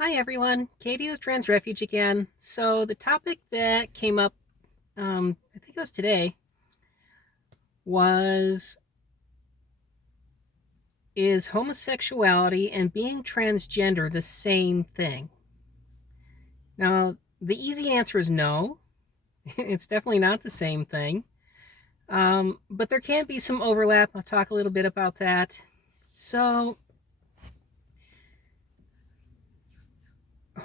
Hi everyone, Katie with Trans Refuge again. So the topic that came up, I think it was today, was is homosexuality and being transgender the same thing? Now, the easy answer is no. It's definitely not the same thing. But there can be some overlap. I'll talk a little bit about that. So,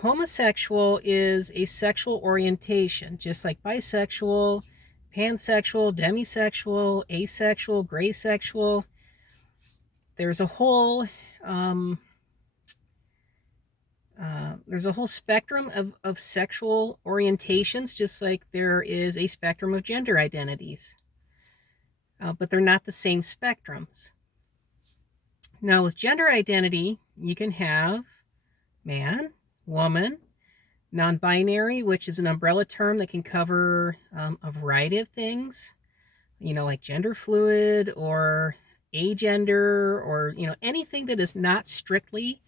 homosexual is a sexual orientation, just like bisexual, pansexual, demisexual, asexual, gray sexual. There's a whole um, there's a whole spectrum of sexual orientations, just like there is a spectrum of gender identities, but they're not the same spectrums. Now, with gender identity, you can have man, woman, non-binary, which is an umbrella term that can cover a variety of things, like gender fluid or agender, or anything that is not strictly,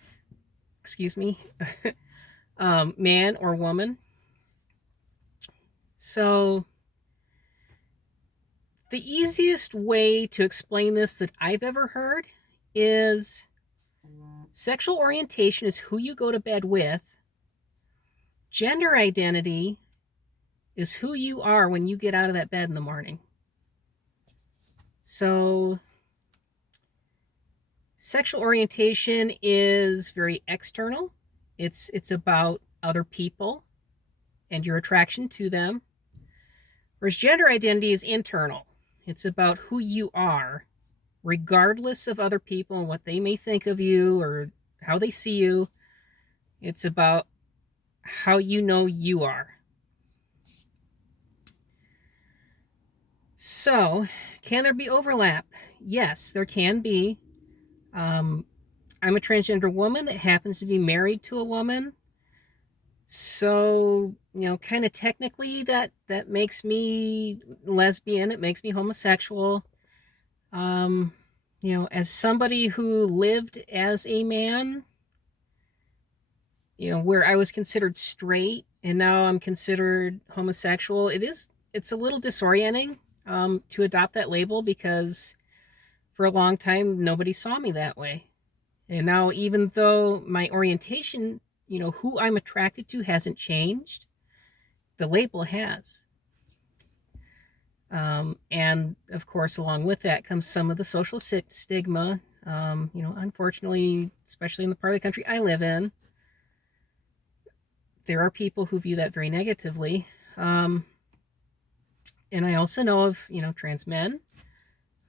excuse me, man or woman. So the easiest way to explain this that I've ever heard is sexual orientation is who you go to bed with. Gender identity is who you are when you get out of that bed in the morning. So sexual orientation is very external. It's about other people and your attraction to them. Whereas gender identity is internal. It's about who you are, regardless of other people and what they may think of you or how they see you. It's about how you know you are. So, can there be overlap? Yes, there can be. I'm a transgender woman that happens to be married to a woman. So, kind of technically that makes me lesbian. It makes me homosexual. Um, as somebody who lived as a man, where I was considered straight and now I'm considered homosexual, it's a little disorienting to adopt that label because for a long time nobody saw me that way. And now, even though my orientation, who I'm attracted to hasn't changed, the label has. And of course, along with that comes some of the social stigma. Unfortunately, especially in the part of the country I live in, there are people who view that very negatively. And I also know of, trans men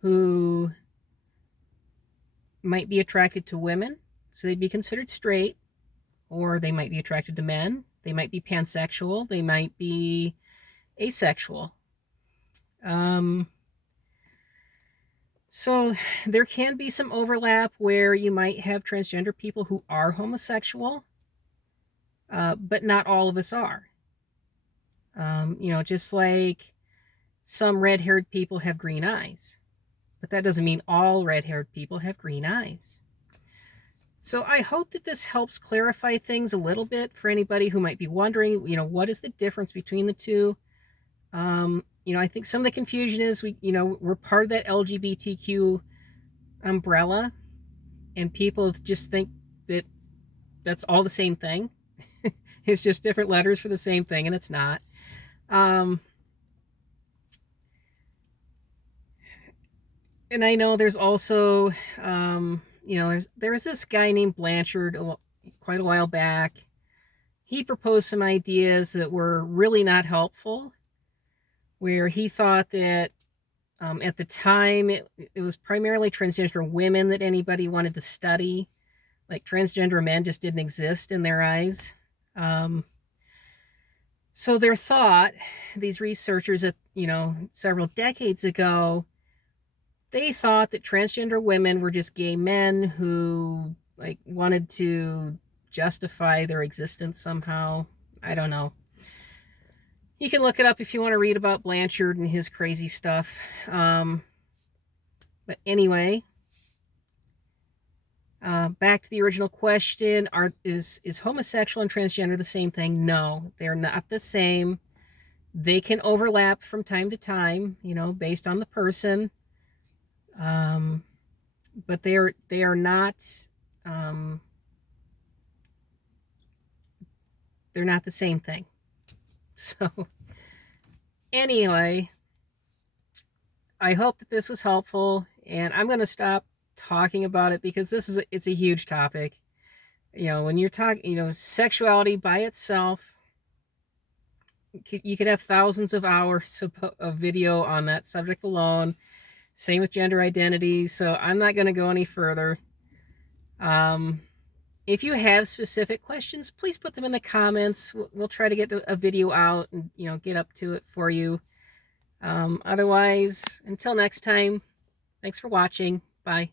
who might be attracted to women, so they'd be considered straight, or they might be attracted to men. They might be pansexual. They might be asexual. So there can be some overlap where you might have transgender people who are homosexual, but not all of us are. Just like some red-haired people have green eyes, but that doesn't mean all red-haired people have green eyes. So I hope that this helps clarify things a little bit for anybody who might be wondering, what is the difference between the two? I think some of the confusion is we're part of that LGBTQ umbrella, and people just think that that's all the same thing. It's just different letters for the same thing, and it's not. And I know there's also, there's this guy named Blanchard quite a while back. He proposed some ideas that were really not helpful, where he thought that at the time it was primarily transgender women that anybody wanted to study. Like transgender men just didn't exist in their eyes. So their thought, these researchers at, several decades ago, they thought that transgender women were just gay men who wanted to justify their existence somehow. I don't know. You can look it up if you want to read about Blanchard and his crazy stuff. But anyway, Back to the original question: is homosexual and transgender the same thing? No, they're not the same. They can overlap from time to time, based on the person. But they are not. Um, they're not the same thing. So anyway, I hope that this was helpful, and I'm going to stop talking about it because it's a huge topic. When you're talking, sexuality by itself, you could have thousands of hours of video on that subject alone. Same with gender identity. So I'm not going to go any further. If you have specific questions, please put them in the comments. We'll try to get a video out and get up to it for you. Otherwise, until next time, thanks for watching. Bye.